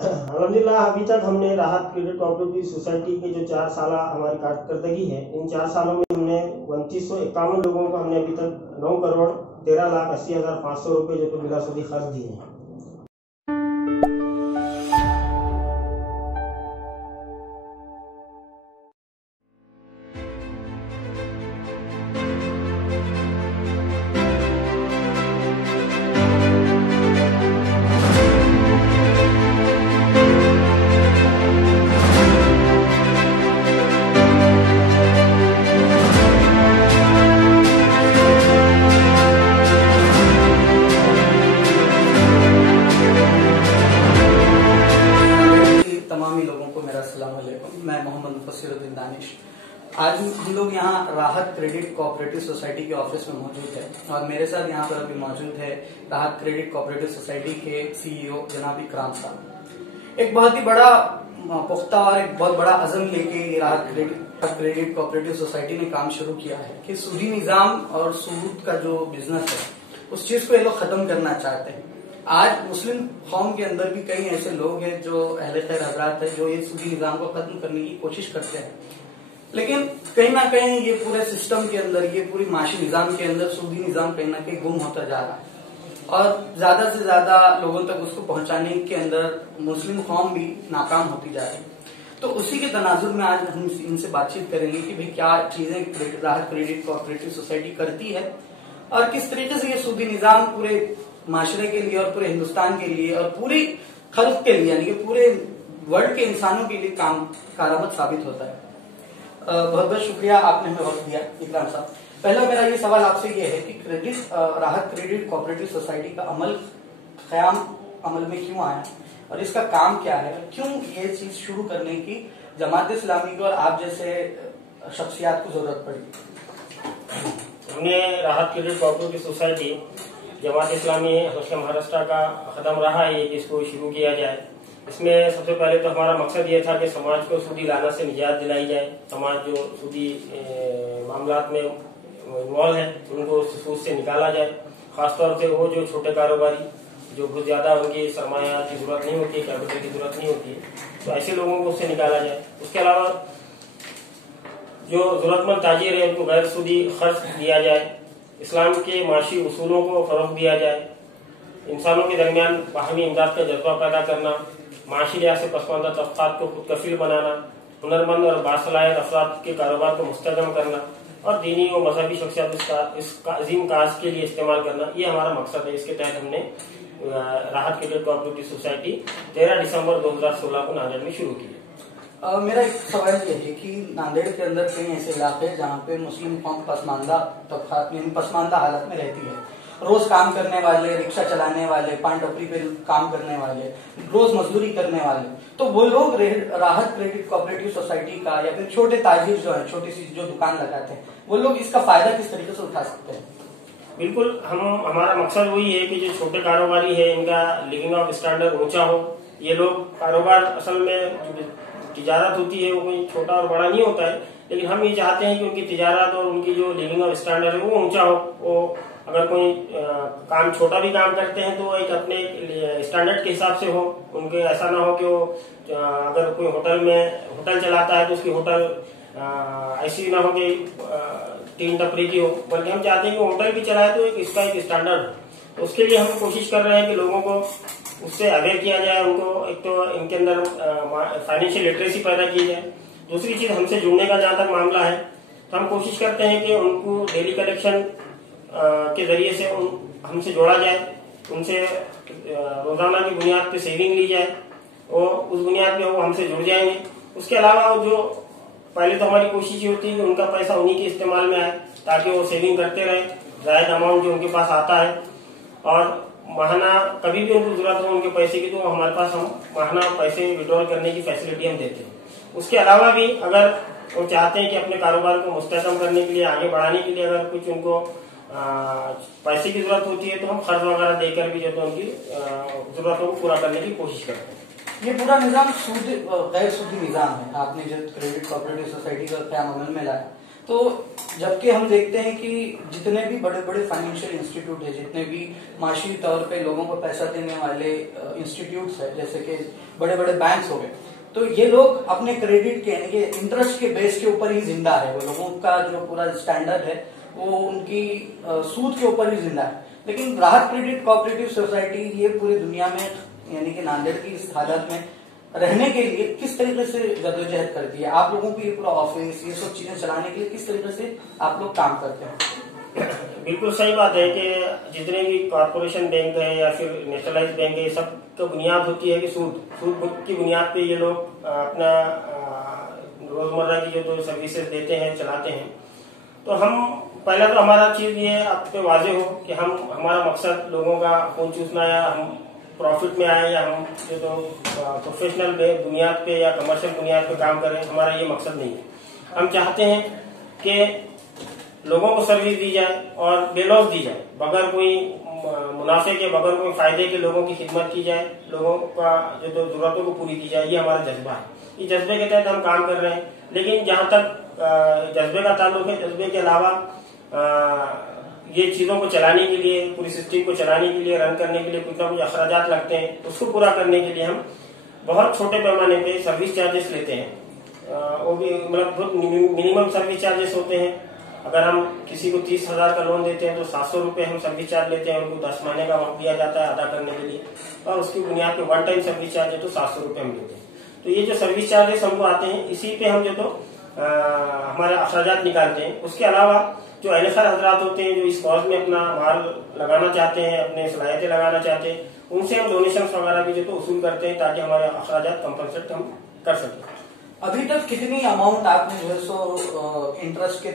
अल्हम्दुलिल्लाह अभी तक हमने राहत क्रेडिट कोऑपरेटिव सोसाइटी के जो 4 साल हमारी कारकर्दगी है, इन 4 सालों में हमने 2951 लोगों को हमने अभी तक 9,13,80,500 रुपये जो तो बिलाशुदी खर्च दिए हैं। तमामी लोगों को मेरा सलाम अलैकुम। मैं मोहम्मद मुफस्सिरुद्दीन दानिश। आज हम लोग यहाँ राहत क्रेडिट कोऑपरेटिव सोसाइटी के ऑफिस में मौजूद है और मेरे साथ यहाँ पर अभी मौजूद है राहत क्रेडिट कोऑपरेटिव सोसाइटी के सीईओ जनाब इकराम साहब। एक बहुत ही बड़ा पुख्ता और एक बहुत बड़ा अज़म लेके राहत क्रेडिट कोऑपरेटिव सोसाइटी ने काम शुरू किया है कि सूदी निजाम और सूद का जो बिजनेस है उस चीज को ये लोग खत्म करना चाहते हैं। आज मुस्लिम कौम के अंदर भी कई ऐसे लोग हैं जो अहले खैर हजरात है जो ये सूदी निजाम को खत्म करने की कोशिश करते हैं, लेकिन कहीं ना कहीं ये पूरे सिस्टम के अंदर, ये पूरी माशी निजाम के अंदर सूदी निजाम कहीं ना कहीं गुम होता जा रहा है और ज्यादा से ज्यादा लोगों तक उसको पहुंचाने के अंदर मुस्लिम कौम भी नाकाम होती जा रही है। तो उसी के तनाजुर में आज हम इनसे बातचीत करेंगे कि भाई क्या चीजें राहत क्रेडिट कोऑपरेटिव सोसाइटी करती है और किस तरीके से ये सूदी निजाम पूरे माशरे के लिए और पूरे हिंदुस्तान के लिए और पूरी खल्क के लिए यानी कि पूरे वर्ल्ड के इंसानों के लिए कारगर साबित होता है। बहुत बहुत शुक्रिया आपने हमें वक्त दिया इकराम साहब। पहला मेरा ये सवाल आपसे ये है कि राहत क्रेडिट कोऑपरेटिव सोसाइटी का क़याम अमल में क्यों आया और इसका काम क्या है, क्यों ये चीज शुरू करने की जमात इस्लामी को और आप जैसे शख्सियात को जरूरत पड़ी? हमने राहत credit cooperative society Jamaat Islami हल्का महाराष्ट्र का कदम रहा है कि इसको शुरू किया जाए। इसमें सबसे पहले तो हमारा मकसद ये था कि समाज को सूदी लाना से निजात दिलाई जाए। समाज जो सूदी मामलात में इन्वॉल्व है उनको सूद से निकाला जाए, खासतौर से वो जो छोटे कारोबारी जो बहुत ज्यादा उनकी सरमाया की जरूरत नहीं होती है, कैपिटल की जरूरत नहीं होती है, तो ऐसे लोगों को उससे निकाला जाए। उसके अलावा जो जरूरतमंद ताजिर है उनको गैर सूदी खर्च दिया जाए, इस्लाम के माशी उसूलों को फरोग दिया जाए, इंसानों के दरमियान बाहमी इमदाद का जज्बा पैदा करना, माशी लिहाज से पसमानदा तबकात को खुद कफील बनाना, हुनरमंद और बासलाहियत अफराद के कारोबार को मुस्तहकम करना और दीनी और मजहबी शख्सियत इस अजीम काज के लिए इस्तेमाल करना, ये हमारा मकसद है। इसके तहत हमने राहत क्रेडिट कोऑपरेटिव सोसाइटी 13 दिसंबर 2016 को नांदेड़ में शुरू की। मेरा एक सवाल ये है कि नांदेड़ के अंदर कई ऐसे इलाके हैं जहाँ पे मुस्लिम कौम पसमानदा हालत में रहती है। रोज काम करने वाले, रिक्शा चलाने वाले, पान टपरी पे काम करने वाले, रोज मजदूरी करने वाले, तो वो लोग राहत क्रेडिट कोऑपरेटिव सोसाइटी का या फिर छोटे ताजिर जो है, छोटी सी जो दुकान लगाते हैं, वो लोग इसका फायदा किस तरीके से उठा सकते हैं? बिल्कुल, हमारा मकसद वही है कि जो छोटे कारोबारी है इनका लिविंग ऑफ स्टैंडर्ड ऊंचा हो। ये लोग कारोबार असल में तिजारत होती है वो कोई छोटा और बड़ा नहीं होता है, लेकिन हम ये चाहते हैं कि उनकी तिजारत और उनकी जो लिविंग ऑफ स्टैंडर्ड है वो ऊंचा हो। वो अगर कोई काम छोटा भी काम करते हैं तो एक अपने स्टैंडर्ड के हिसाब से हो, उनके ऐसा ना हो कि वो अगर कोई होटल चलाता है तो उसकी होटल ऐसी ना हो कि 3 टपरी की हो, बल्कि हम चाहते हैं कि होटल भी चलाए तो इसका एक स्टैंडर्ड हो। तो उसके लिए हम कोशिश कर रहे हैं कि लोगों को उससे अवेयर किया जाए, उनको एक तो इनके अंदर फाइनेंशियल लिटरेसी पैदा की जाए। दूसरी चीज, हमसे जुड़ने का जहां तक मामला है तो हम कोशिश करते हैं कि उनको डेली कलेक्शन के जरिए से हमसे जोड़ा जाए, उनसे रोजाना की बुनियाद पे सेविंग ली जाए और उस बुनियाद पे वो हमसे जुड़ जाएंगे। उसके अलावा जो पहले तो हमारी कोशिश ये होती है कि उनका पैसा उन्हीं के इस्तेमाल में आए ताकि वो सेविंग करते रहे, जायद अमाउंट जो उनके पास आता है, और माहाना कभी भी उनको जरूरत हो उनके पैसे की तो हमारे पास हम माहाना पैसे विड्रॉल करने की फैसिलिटी हम देते हैं। उसके अलावा भी अगर वो चाहते हैं कि अपने कारोबार को मुस्तहकम करने के लिए, आगे बढ़ाने के लिए अगर कुछ उनको पैसे की जरूरत होती है तो हम कर्ज वगैरह देकर भी जो तो उनकी जरूरतों को पूरा करने की कोशिश करते हैं। ये पूरा निजाम गैर सूदी निजाम है। आपने जो क्रेडिट कोऑपरेटिव सोसाइटी का क़याम अमल में लाया तो जबकि हम देखते हैं कि जितने भी बड़े बड़े फाइनेंशियल इंस्टीट्यूट है, जितने भी माशी तौर पे लोगों को पैसा देने वाले इंस्टीट्यूट्स है, जैसे कि बड़े बड़े बैंक्स हो गए, तो ये लोग अपने क्रेडिट के यानी कि इंटरेस्ट के बेस के ऊपर ही जिंदा है। वो लोगों का जो पूरा स्टैंडर्ड है वो उनकी सूद के ऊपर ही जिंदा है। लेकिन राहत क्रेडिट कोऑपरेटिव सोसाइटी ये पूरी दुनिया में यानी कि नांदेड़ की इस हालत में रहने के लिए किस तरीके से जद्दोजहद करती है? आप लोगों को ये पूरा ऑफिस ये सब चीजें चलाने के लिए किस तरीके से आप लोग काम करते हैं? बिल्कुल सही बात है कि जितने भी कॉर्पोरेशन बैंक है या फिर नेशनलाइज बैंक है, सब तो बुनियाद होती है कि सूद की बुनियाद पे ये लोग अपना रोजमर्रा की जो सर्विसेज देते हैं, चलाते हैं। तो हम पहला तो हमारा चीज ये आप पे वाजे हो कि हमारा मकसद लोगों का खून चूसना या हम प्रॉफिट में आए या हम जो तो प्रोफेशनल बुनियाद पे या कमर्शियल बुनियाद पे काम करें, हमारा ये मकसद नहीं है। हम चाहते हैं कि लोगों को सर्विस दी जाए और बेलौस दी जाए, बगैर कोई मुनाफे के, बगैर कोई फायदे के लोगों की खिदमत की जाए, लोगों का जो तो जरूरतों को पूरी की जाए। ये हमारा जज्बा है। इस जज्बे के तहत हम काम कर रहे हैं। लेकिन जहां तक जज्बे का ताल्लुक है, जज्बे के अलावा ये चीजों को चलाने के लिए, पूरी सिस्टम को चलाने के लिए, रन करने के लिए कुछ ना कुछ अखराजात लगते हैं। उसको पूरा करने के लिए हम बहुत छोटे पैमाने पे सर्विस चार्जेस लेते हैं। वो भी मतलब बहुत मिनिमम सर्विस चार्जेस होते हैं। अगर हम किसी को 30,000 का लोन देते हैं तो 700 रुपए हम सर्विस चार्ज लेते हैं। उनको 10 महीने का वक्त दिया जाता है अदा करने के लिए, और उसकी बुनियाद पे वन टाइम सर्विस चार्ज है तो 700 रुपए हम लेते हैं। तो ये जो सर्विस चार्जेस हमको आते हैं, इसी पे हम जो तो हमारे अखराजात निकालते हैं। उसके अलावा जो NFR हजरात होते हैं, जो इस कॉज में अपना माल लगाना चाहते हैं, अपने सलाहियतें लगाना चाहते हैं, उनसे हम डोनेशन वगैरह भी जो तो वसूल करते हैं ताकि हमारे अखराजात कंपनसेट हम कर सकें। अभी तक कितनी अमाउंट आपने जो है सो इंटरेस्ट के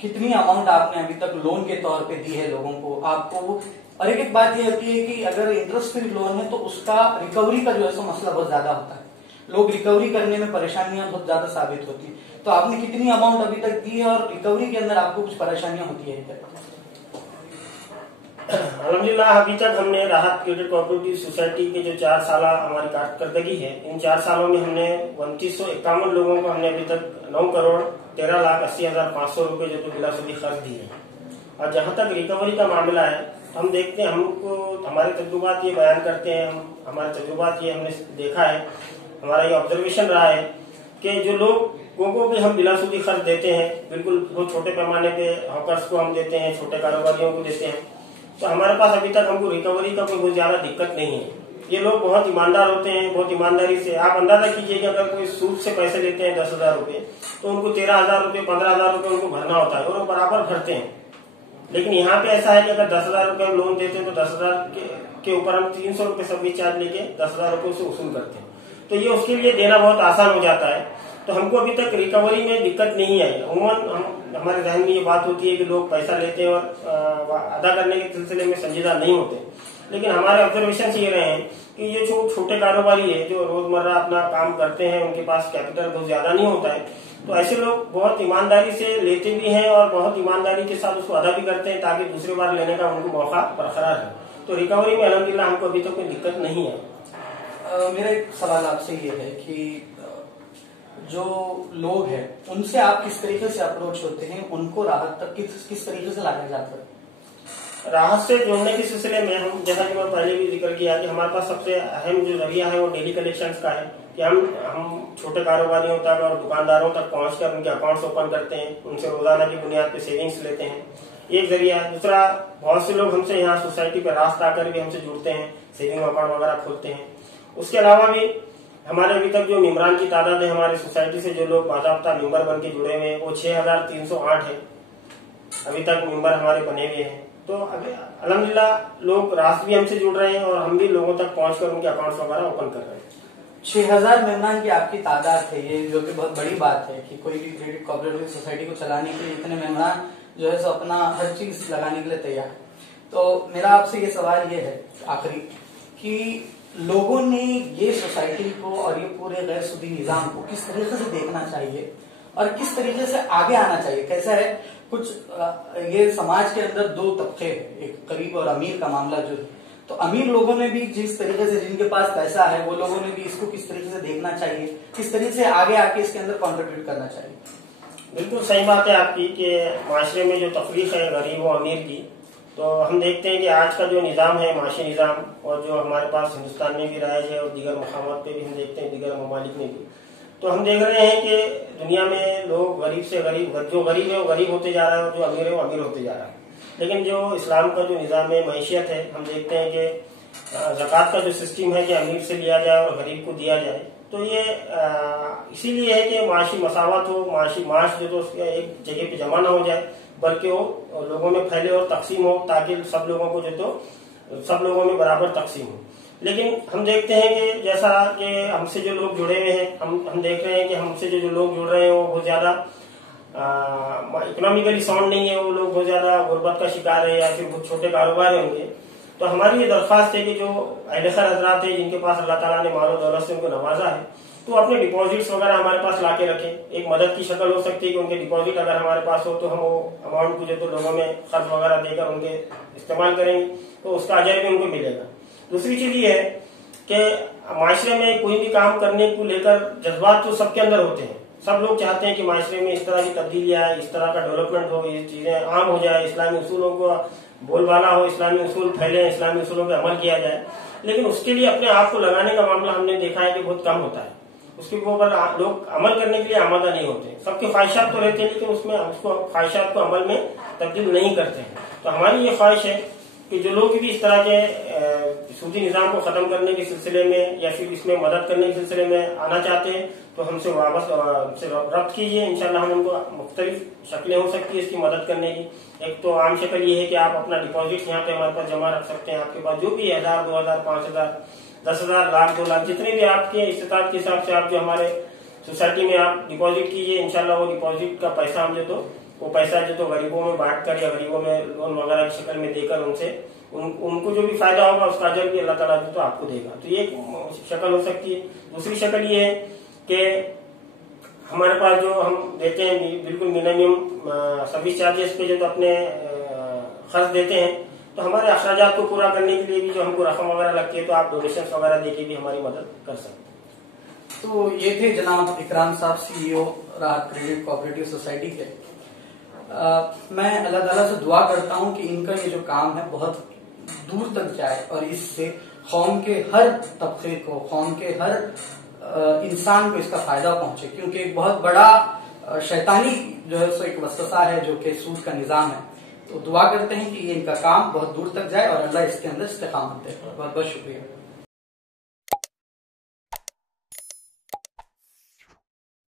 कितनी अमाउंट आपने अभी तक लोन के तौर पे दी है लोगों को आपको? और एक बात ये होती है कि अगर इंटरेस्ट फ्री लोन है तो उसका रिकवरी का जो है सो मसला बहुत ज्यादा होता है। लोग रिकवरी करने में परेशानियां बहुत ज्यादा साबित होती है। तो आपने कितनी अमाउंट अभी तक दी है और रिकवरी के अंदर आपको कुछ परेशानियां होती है? अल्हम्दुलिल्लाह अभी तक हमने राहत क्रेडिट कोऑपरेटिव सोसाइटी के जो 4 साल हमारी कारकर्दगी है, इन 4 सालों में हमने 2951 लोगों को हमने अभी तक 9,13,80,500 रुपए जो तो बिलाशुदी खर्च दी है। और जहां तक रिकवरी का मामला है, हम देखते हैं, हमको हमारे तजुर्बात ये बयान करते हैं, हमारे तजुर्बात ये हमने देखा है, हमारा ये ऑब्जर्वेशन रहा है कि जो लोगों को भी हम बिलाशुदी खर्च देते हैं, बिल्कुल बहुत छोटे पैमाने पे हॉकर्स को हम देते हैं, छोटे कारोबारियों को देते हैं, तो हमारे पास अभी तक हमको रिकवरी का कोई बहुत ज्यादा दिक्कत नहीं है। ये लोग बहुत ईमानदार होते हैं, बहुत ईमानदारी से। आप अंदाजा कीजिए कि अगर कोई सूद से पैसे लेते हैं 10,000 रुपए, तो उनको 13,000 रुपए 15,000 रुपए उनको भरना होता है और वो बराबर भरते हैं। लेकिन यहाँ पे ऐसा है कि अगर 10,000 रुपए हम लोन देते हैं तो 10,000 के ऊपर हम 300 रुपए सर्विस चार्ज लेके 10,000 रुपए से वसूल करते हैं। तो ये उसके लिए देना बहुत आसान हो जाता है। तो हमको अभी तक रिकवरी में दिक्कत नहीं आई। उम्मन हमारे जहन में ये बात होती है कि लोग पैसा लेते हैं और अदा करने के सिलसिले में संजीदा नहीं होते। लेकिन हमारे ऑब्जर्वेशन ये रहे हैं कि ये जो छोटे कारोबारी है, जो रोजमर्रा अपना काम करते हैं, उनके पास कैपिटल बहुत ज्यादा नहीं होता है, तो ऐसे लोग बहुत ईमानदारी से लेते भी हैं और बहुत ईमानदारी के साथ उसको अदा भी करते हैं ताकि दूसरी बार लेने का उनको मौका बरकरार है। तो रिकवरी में अल्हम्दुलिल्लाह हमको अभी तक कोई दिक्कत नहीं है। मेरा एक सवाल आपसे ये है कि जो लोग हैं उनसे आप किस तरीके से अप्रोच होते हैं, उनको राहत तक किस तरीके से लाया जाता है? राहत से जोड़ने के सिलसिले में हम, जैसा कि मैं पहले भी जिक्र किया, कि हमारे पास सबसे अहम जो जरिया है वो डेली कलेक्शंस का है कि हम छोटे कारोबारियों तक और दुकानदारों तक पहुंचकर उनके अकाउंट्स ओपन करते हैं, उनसे रोजाना की बुनियाद पे सेविंग्स लेते हैं। एक जरिया है। दूसरा, बहुत से लोग हमसे यहाँ सोसाइटी पे रास्ता आकर भी हमसे जुड़ते हैं, सेविंग अकाउंट वगैरह खोलते हैं। उसके अलावा भी हमारे अभी तक जो मेम्बरान की तादाद है हमारे सोसाइटी से, जो लोग बाकायदा मेंबर बन के जुड़े हुए हैं, वो 6,308 है। अभी तक मेंबर हमारे बने हुए हैं। तो अभी अल्हम्दुलिल्लाह लोग रास्ते भी हमसे जुड़ रहे हैं और हम भी लोगों तक पहुंचकर उनके अकाउंट्स वगैरह ओपन कर रहे हैं। 6,000 मेम्बरान की आपकी तादाद है, ये जो कि बहुत बड़ी बात है कि कोई भी क्रेडिट कोऑपरेटिव सोसाइटी को चलाने के लिए इतने मेम्बरान जो है सो अपना हर चीज लगाने के लिए तैयार। तो मेरा आपसे ये सवाल ये है आखिरी कि लोगों ने ये सोसाइटी को और ये पूरे गैर सूदी निजाम को किस तरीके से देखना चाहिए और किस तरीके से आगे आना चाहिए? कैसा है कुछ ये समाज के अंदर 2 तबके हैं, एक गरीब और अमीर का मामला जो है। तो अमीर लोगों ने भी जिस तरीके से, जिनके पास पैसा है, वो लोगों ने भी इसको किस तरीके से देखना चाहिए, किस तरीके से आगे आके इसके अंदर कॉन्ट्रीब्यूट करना चाहिए? बिल्कुल सही बात है आपकी कि माशरे में जो तफरीक है गरीब और अमीर की, तो हम देखते हैं कि आज का जो निज़ाम है माशी निज़ाम, और जो हमारे पास हिंदुस्तान में भी राइज है और दीगर मकामात पे भी हम देखते हैं दीगर ममालिक में भी, तो हम देख रहे हैं कि दुनिया में लोग गरीब से गरीब, जो गरीब है वो गरीब होते जा रहा है और जो अमीर है वो अमीर होते जा रहा है। लेकिन जो इस्लाम का जो निज़ाम है मैशियत है, हम देखते हैं कि ज़कात का जो सिस्टम है कि अमीर से लिया जाए और गरीब को दिया जाए, तो ये इसीलिए है कि माशी मसावत हो, माश जो तो एक जगह पे जमा ना हो जाए, बल्कि वो लोगों में फैले और तकसीम हो, ताकि सब लोगों को जो तो सब लोगों में बराबर तकसीम हो। लेकिन हम देखते हैं कि जैसा कि हमसे जो लोग जुड़े हुए हैं, हम देख रहे हैं कि हमसे जो लोग जुड़ रहे हैं वो बहुत ज्यादा इकोनॉमिकली साउंड नहीं है, वो लोग बहुत ज्यादा गुर्बत का शिकार है या फिर बहुत छोटे कारोबार होंगे। तो हमारी ये दरख्वास्त है कि जो अहले खैर हजरात है जिनके पास अल्लाह ताला ने मालो दौलत से उनको नवाजा है, तो अपने डिपॉजिट्स वगैरह हमारे पास लाके रखें। एक मदद की शक्ल हो सकती है कि उनके डिपॉजिट अगर हमारे पास हो तो हम वो अमाउंट को जो तो लोगों में खर्च वगैरह देकर उनके इस्तेमाल करेंगे, तो उसका अजर भी उनको मिलेगा। दूसरी चीज ये है कि माशरे में कोई भी काम करने को लेकर जज्बात तो सबके अंदर होते हैं। सब लोग चाहते हैं कि माशरे में इस तरह की तब्दीली आए, इस तरह का डेवलपमेंट हो, ये चीजें आम हो जाए, इस्लामी उसूलों को बोलबाला हो, इस्लामी उसूल फैले, इस्लामी उसूलों पर अमल किया जाए। लेकिन उसके लिए अपने आप को लगाने का मामला हमने देखा है कि बहुत कम होता है। उसके ऊपर लोग अमल करने के लिए आमादा नहीं होते। सबके ख्वाहिशात तो रहते हैं लेकिन उसमें उसको ख्वाहिशात को अमल में तब्दील नहीं करते हैं। तो हमारी ये ख्वाहिश है कि जो लोग भी इस तरह के सूदी निज़ाम को खत्म करने के सिलसिले में या फिर इसमें मदद करने के सिलसिले में आना चाहते हैं, तो हमसे रब्त कीजिए। इंशाल्लाह हम उनको मुख्तलिफ शक्लें हो सकती है इसकी मदद करने की। एक तो आम शक्ल ये है कि आप अपना डिपॉजिट यहाँ पे हमारे पास जमा रख सकते हैं। आपके पास जो भी 1000, 2000, 5000, 10,000, लाख, 2 लाख, जितने भी आपके इस्तेताब के हिसाब से आप जो हमारे सोसाइटी में आप डिपॉजिट कीजिए। इंशाल्लाह वो डिपॉजिट का पैसा हम जो तो वो पैसा जो तो गरीबों में बांट कर या गरीबों में लोन वगैरह की शक्ल में देकर उनसे उनको जो भी फायदा होगा उसका अजर भी अल्लाह ताला तो आपको देगा। तो ये शक्ल हो सकती है। दूसरी शक्ल ये है कि हमारे पास जो हम देते हैं बिल्कुल मिनिमम सर्विस चार्जेस पे जो तो अपने खर्च देते हैं, तो हमारे अखराजात को पूरा करने के लिए भी जो हमको रकम वगैरह लगती है, तो आप डोनेशन वगैरह देके भी हमारी मदद कर सकते हैं। तो ये थे जनाब इकराम साहब, CEO राहत क्रेडिट कोऑपरेटिव सोसाइटी के। मैं अल्लाह ताला से दुआ करता हूँ कि इनका ये जो काम है बहुत दूर तक जाए और इससे कौम के हर तबके को, कौम के हर इंसान को इसका फायदा पहुंचे, क्योंकि एक बहुत बड़ा शैतानी जो है सो एक वसवसा है जो कि सूद का निजाम है। तो दुआ करते हैं कि इनका काम बहुत दूर तक जाए और अल्लाह इसके अंदर इस्तेकामत दे। बहुत बहुत शुक्रिया।